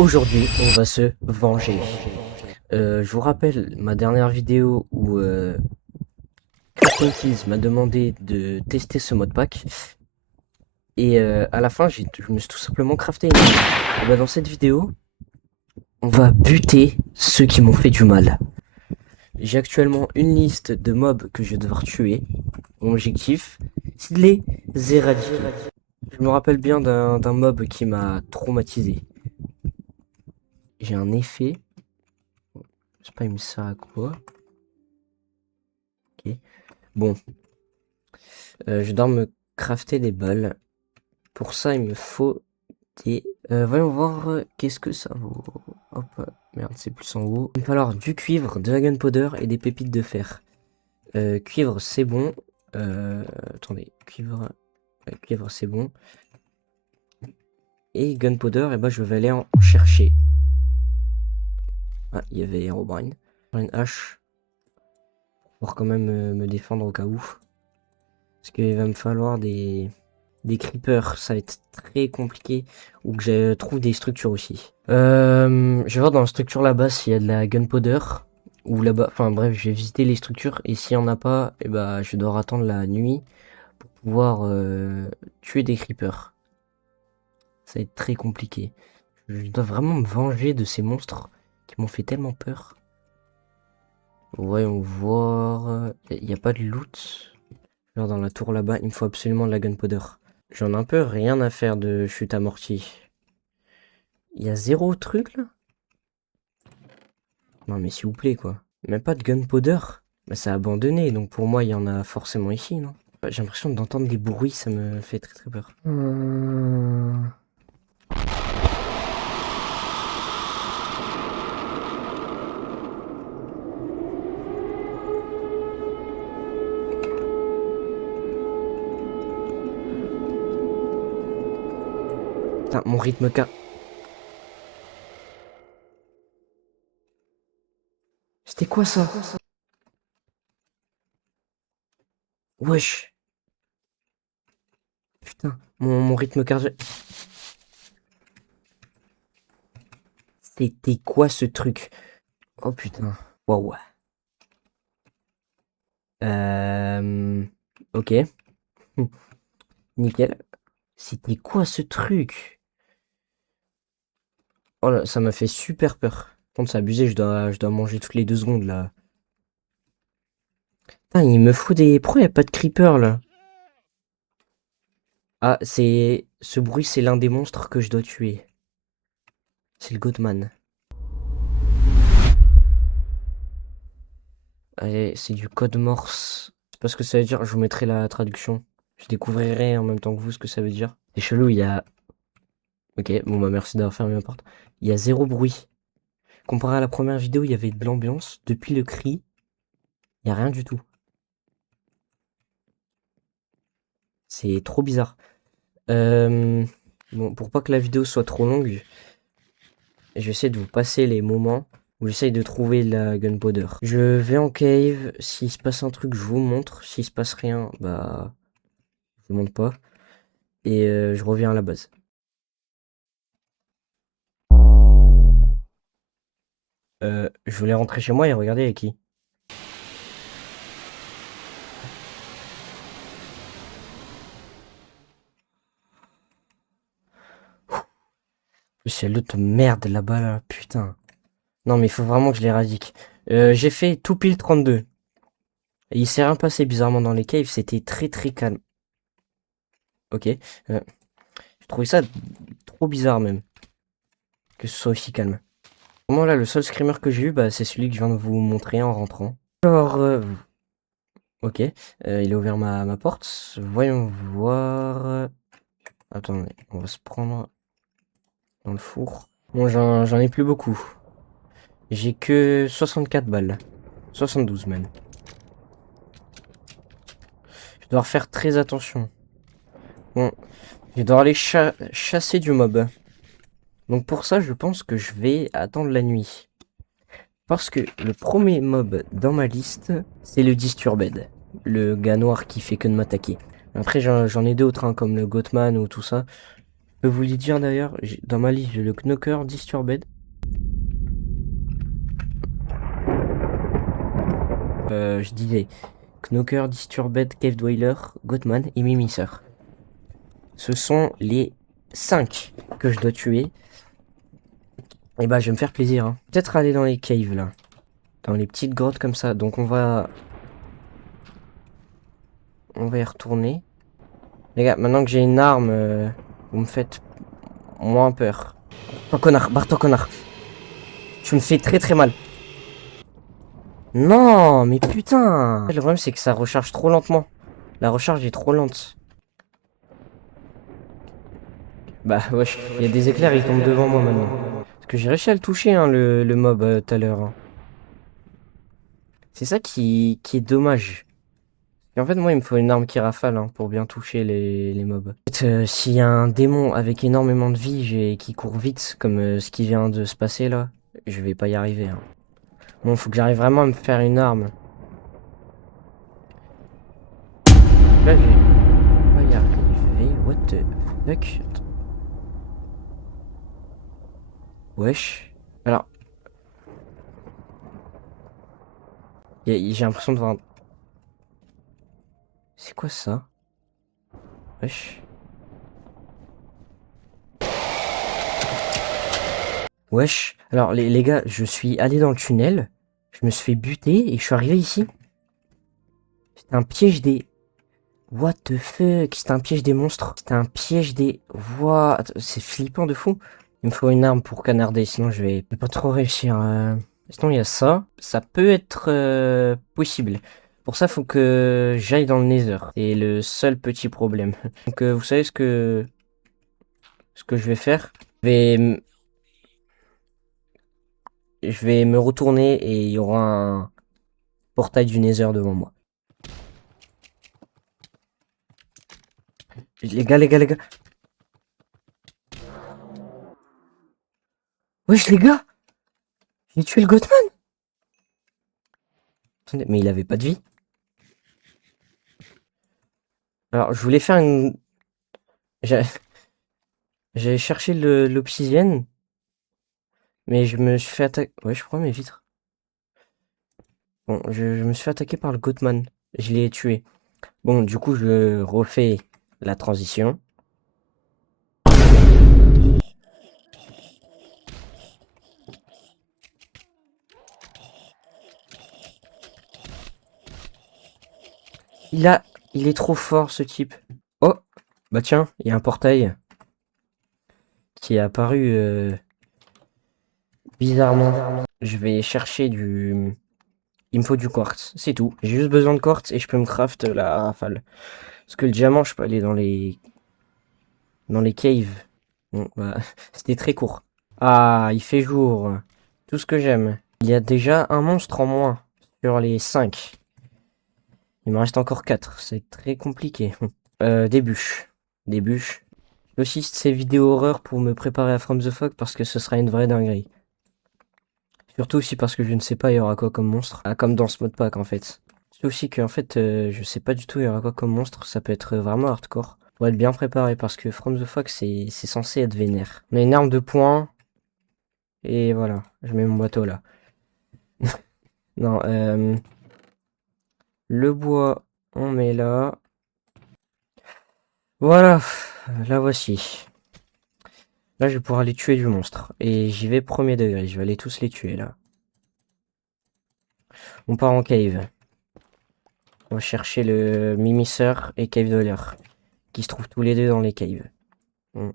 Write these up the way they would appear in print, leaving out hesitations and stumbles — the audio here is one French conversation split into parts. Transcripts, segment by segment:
Aujourd'hui, on va se venger. Je vous rappelle ma dernière vidéo où Craftinkiz m'a demandé de tester ce mode pack. Et à la fin, je me suis tout simplement crafté une arme. Et bah, dans cette vidéo, on va buter ceux qui m'ont fait du mal. J'ai actuellement une liste de mobs que je vais devoir tuer. Mon objectif, c'est de les éradiquer. Je me rappelle bien d'un mob qui m'a traumatisé. J'ai un effet. Je sais pas, il me sert à quoi. Ok. Bon, je dois me crafter des balles. Pour ça, il me faut des... voyons voir qu'est-ce que ça vaut. Hop, merde, c'est plus en haut. Il va me falloir du cuivre, de la gunpowder et des pépites de fer. Cuivre, c'est bon. Attendez, cuivre, c'est bon. Et gunpowder, et ben, je vais aller en chercher. Ah, il y avait Herobrine. Une hache. Pour quand même me défendre au cas où. Parce qu'il va me falloir des creepers, ça va être très compliqué, ou que je trouve des structures aussi. Je vais voir dans la structure là-bas s'il y a de la gunpowder, ou là-bas, enfin bref, je vais visiter les structures, et s'il n'y en a pas, et bah, je dois attendre la nuit pour pouvoir tuer des creepers. Ça va être très compliqué. Je dois vraiment me venger de ces monstres qui m'ont fait tellement peur. Voyons voir, il n'y a pas de loot. Genre dans la tour là-bas, il me faut absolument de la gunpowder. J'en ai un peu rien à faire de chute amortie. Il y a zéro truc là? Non mais s'il vous plaît quoi. Même pas de gunpowder? Bah c'est abandonné, donc pour moi il y en a forcément ici, non? J'ai l'impression d'entendre des bruits, ça me fait très très peur. Putain, mon rythme K. C'était quoi ça? Wesh. Putain, mon rythme cardiaque. C'était quoi ce truc? Oh putain. Waouh. Ok. Nickel. C'était quoi ce truc? Oh là, ça m'a fait super peur. Quand c'est abusé, je dois manger toutes les 2 secondes là. Putain, il me faut des... Pourquoi il n'y a pas de creeper là? Ah, c'est... Ce bruit, c'est l'un des monstres que je dois tuer. C'est le Godman. Allez, c'est du code morse. C'est pas ce que ça veut dire, je vous mettrai la traduction. Je découvrirai en même temps que vous ce que ça veut dire. C'est chelou, il y a... Ok, bon bah merci d'avoir fermé ma porte. Il y a zéro bruit. Comparé à la première vidéo, il y avait de l'ambiance. Depuis le cri, il n'y a rien du tout. C'est trop bizarre. Bon, pour pas que la vidéo soit trop longue, je vais essayer de vous passer les moments où j'essaye de trouver la gunpowder. Je vais en cave, s'il se passe un truc, je vous montre. S'il se passe rien, bah, je vous montre pas. Et je reviens à la base. Je voulais rentrer chez moi et regarder avec qui. C'est l'autre merde là-bas, là, putain. Non, mais il faut vraiment que je l'éradique. J'ai fait tout pile 32. Et il s'est rien passé bizarrement dans les caves, c'était très très calme. Ok. Je trouvais ça trop bizarre même, que ce soit aussi calme. Moi là, le seul screamer que j'ai eu, bah, c'est celui que je viens de vous montrer en rentrant. Alors, ok, il a ouvert ma porte. Voyons voir. Attendez, on va se prendre dans le four. Bon, j'en ai plus beaucoup. J'ai que 64 balles. 72 même. Je dois faire très attention. Bon, je dois aller chasser du mob. Donc pour ça, je pense que je vais attendre la nuit. Parce que le premier mob dans ma liste, c'est le Disturbed. Le gars noir qui fait que de m'attaquer. Après, j'en ai d'autres, hein, comme le Gothman ou tout ça. Je peux vous le dire d'ailleurs, dans ma liste, j'ai le Knocker, Disturbed. Je disais Knocker, Disturbed, Cave Dweller, Goatman et Mimisseur. Ce sont les 5 que je dois tuer. Et bah, je vais me faire plaisir, hein. Peut-être aller dans les caves là. Dans les petites grottes comme ça. Donc on va y retourner. Les gars, maintenant que j'ai une arme, vous me faites moins peur. Toi connard, barre-toi connard. Tu me fais très très mal. Non, mais putain. Le problème c'est que ça recharge trop lentement. La recharge est trop lente. Bah wesh, il y a des éclairs, ils tombent devant moi maintenant. Parce que j'ai réussi à le toucher, hein, le mob tout à l'heure, hein. C'est ça qui est dommage. Et en fait, moi, il me faut une arme qui rafale, hein, pour bien toucher les mobs. En fait, s'il y a un démon avec énormément de vie et qui court vite, comme ce qui vient de se passer là, je vais pas y arriver, hein. Bon, faut que j'arrive vraiment à me faire une arme. Là, je vais pas y arriver. What the fuck? Attends. Wesh. Alors, j'ai l'impression de voir un... C'est quoi ça? Wesh. Wesh. Alors, les gars, je suis allé dans le tunnel. Je me suis fait buter et je suis arrivé ici. C'était un piège des... What the fuck? C'était un piège des monstres. C'était un piège des... What? C'est flippant de fou. Il me faut une arme pour canarder, sinon je vais pas trop réussir. Sinon, il y a ça. Ça peut être possible. Pour ça, faut que j'aille dans le Nether. C'est le seul petit problème. Donc, vous savez ce que je vais faire? Je vais, je vais me retourner et il y aura un portail du Nether devant moi. Les gars, les gars, les gars. Wesh, les gars! J'ai tué le Gotham! Attendez, mais il avait pas de vie. Alors, je voulais faire une... J'ai J'avais cherché l'obsidienne, mais je me suis fait attaquer... Ouais, je crois mes vitres. Bon, je me suis fait attaquer par le Goatman. Je l'ai tué. Bon, du coup, je refais la transition. Il a... Il est trop fort, ce type. Oh! Bah tiens, il y a un portail qui est apparu bizarrement. Je vais chercher du... Il me faut du quartz, c'est tout. J'ai juste besoin de quartz et je peux me craft la rafale. Parce que le diamant, je peux aller dans les caves. Bon, bah, c'était très court. Ah, il fait jour. Tout ce que j'aime. Il y a déjà un monstre en moins sur les 5. Il me reste encore 4. C'est très compliqué. Des bûches. Des bûches. Aussi ces vidéos horreur pour me préparer à From the Fog parce que ce sera une vraie dinguerie. Surtout aussi parce que je ne sais pas il y aura quoi comme monstre. Ah, comme dans ce mode pack en fait. C'est aussi que en fait je sais pas du tout il y aura quoi comme monstre. Ça peut être vraiment hardcore. Faut être bien préparé parce que From the Fog c'est censé être vénère. On a une arme de poing. Et voilà, je mets mon bateau là. Non, le bois, on met là. Voilà, la voici. Là, je vais pouvoir aller tuer du monstre. Et j'y vais premier degré, je vais aller tous les tuer là. On part en cave. On va chercher le Mimisseur et Cave Dweller, qui se trouvent tous les deux dans les caves. Bon.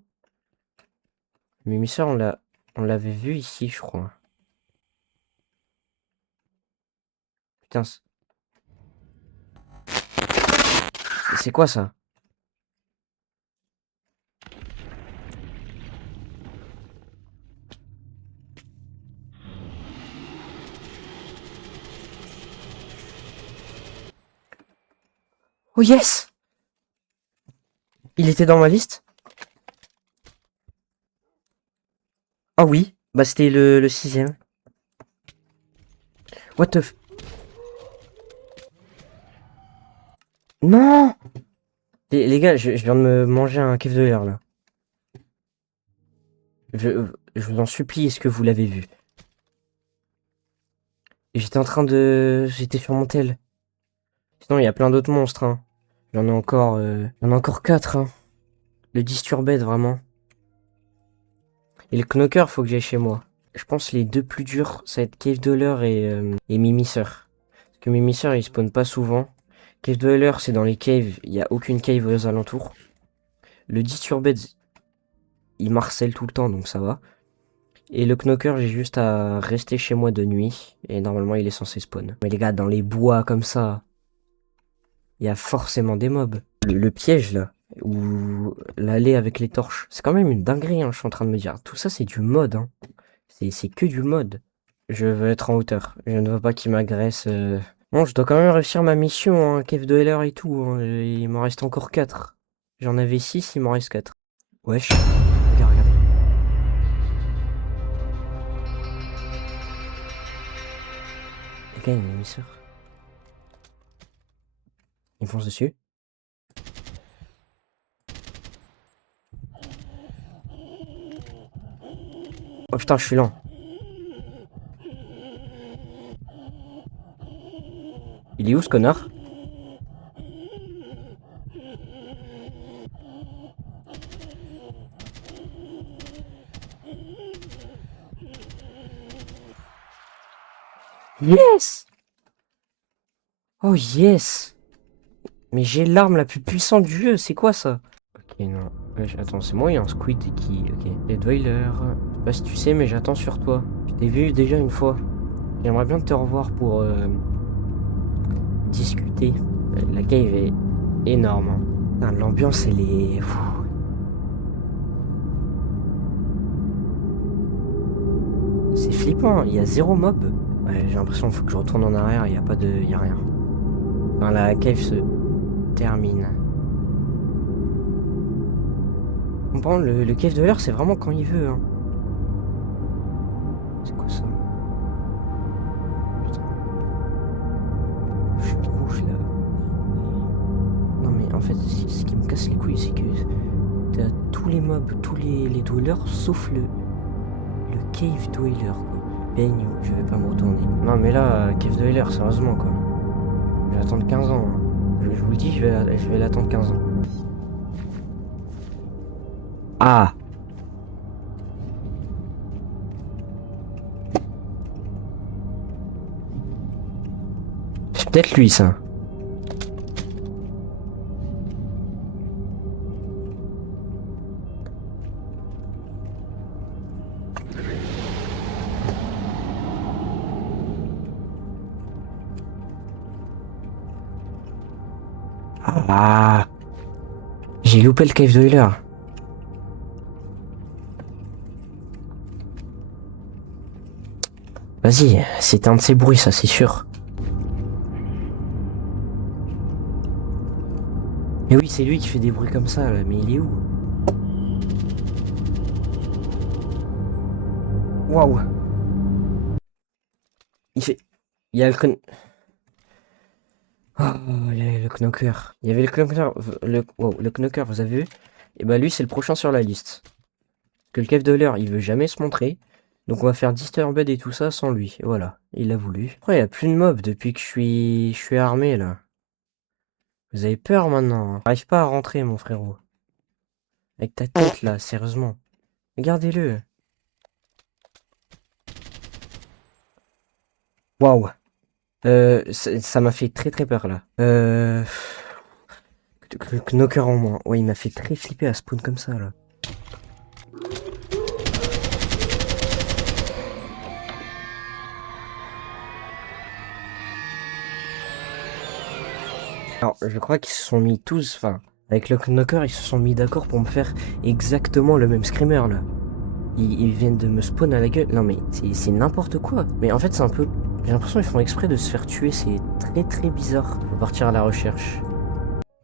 Le Mimisseur, on l'avait vu ici, je crois. Putain, c'est quoi ça? Oh yes! Il était dans ma liste? Ah oui, bah c'était le sixième. What the f... Non! Les gars, je viens de me manger un Cave Dweller là. Je vous en supplie, est-ce que vous l'avez vu? J'étais en train de... J'étais sur mon tel. Sinon, il y a plein d'autres monstres, hein. J'en ai encore 4, hein. Le Disturbed, vraiment. Et le Knocker, faut que j'aille chez moi. Je pense les deux plus durs, ça va être Cave Dweller et Mimisseur. Parce que Mimisseur, il spawn pas souvent. Cave Dweller, c'est dans les caves. Il n'y a aucune cave aux alentours. Le Disturbed, il marcelle tout le temps, donc ça va. Et le Knocker, j'ai juste à rester chez moi de nuit. Et normalement, il est censé spawn. Mais les gars, dans les bois comme ça, il y a forcément des mobs. Le piège, là, ou l'allée avec les torches, c'est quand même une dinguerie, hein, je suis en train de me dire. Tout ça, c'est du mode, hein. C'est que du mode. Je veux être en hauteur. Je ne veux pas qu'il m'agresse. Bon, je dois quand même réussir ma mission, hein, Cave Dweller et tout, hein. Il m'en reste encore 4. J'en avais 6, il m'en reste 4. Wesh. Regarde, regardez. Les gars, il y a une émisseur. Il me fonce dessus. Oh putain, je suis lent. Il est où ce connard? Yes! Oh yes! Mais j'ai l'arme la plus puissante du jeu, c'est quoi ça? Ok, non. Wesh, attends, c'est moi, il y a un squid qui... Ok. Les Dweller. Je sais pas si tu sais, mais j'attends sur toi. Je t'ai vu déjà une fois. J'aimerais bien te revoir pour discuter. La cave est énorme, hein. Putain, l'ambiance, elle est... C'est flippant, hein. Il y a zéro mob. Ouais, j'ai l'impression qu'il faut que je retourne en arrière, il n'y a pas de... Il y a rien. Enfin, la cave se termine. Bon, le cave de l'heure, c'est vraiment quand il veut, hein. C'est quoi ça? Putain. Je suis rouge, là. Non, mais en fait, ce qui me casse les couilles, c'est que t'as tous les mobs, tous les dwellers, sauf le cave dweller, quoi. Baigne, je vais pas me retourner. Non, mais là, cave dweller, sérieusement, quoi. Je vais attendre 15 ans, hein. Je vous le dis, je vais l'attendre 15 ans. Ah! C'est peut-être lui, ça. Ah! J'ai loupé le cave dweller. Vas-y, c'est un de ces bruits, ça, c'est sûr. Mais oui, c'est lui qui fait des bruits comme ça, là. Mais il est où? Waouh! Il fait... Il y a Oh, il y a le knocker. Il y avait le knocker. Wow, le knocker, vous avez vu? Et bah lui, c'est le prochain sur la liste. Que le cave de l'air, il veut jamais se montrer. Donc on va faire Disturbed et tout ça sans lui. Et voilà, il a voulu. Après, il n'y a plus de mobs depuis que je suis armé, là. Vous avez peur maintenant, hein. J'arrive pas à rentrer, mon frérot. Avec ta tête, là, sérieusement. Regardez-le. Waouh. Ça m'a fait très très peur, là. Le knocker en moins. Ouais, il m'a fait très flipper à spawn comme ça, là. Alors, je crois qu'ils se sont mis tous, enfin, avec le knocker, ils se sont mis d'accord pour me faire exactement le même screamer, là. Ils viennent de me spawn à la gueule. Non, mais c'est n'importe quoi. Mais en fait, c'est un peu... J'ai l'impression qu'ils font exprès de se faire tuer. C'est très très bizarre. On va partir à la recherche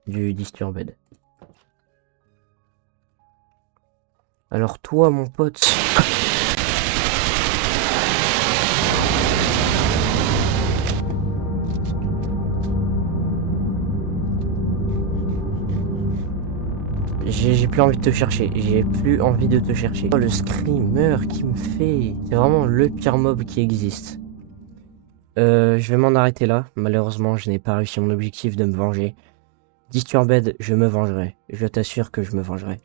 du Disturbed. Alors toi, mon pote... J'ai plus envie de te chercher. J'ai plus envie de te chercher. Oh, le screamer qui me fait. C'est vraiment le pire mob qui existe. Je vais m'en arrêter là. Malheureusement, je n'ai pas réussi mon objectif de me venger. Disturbed, je me vengerai. Je t'assure que je me vengerai.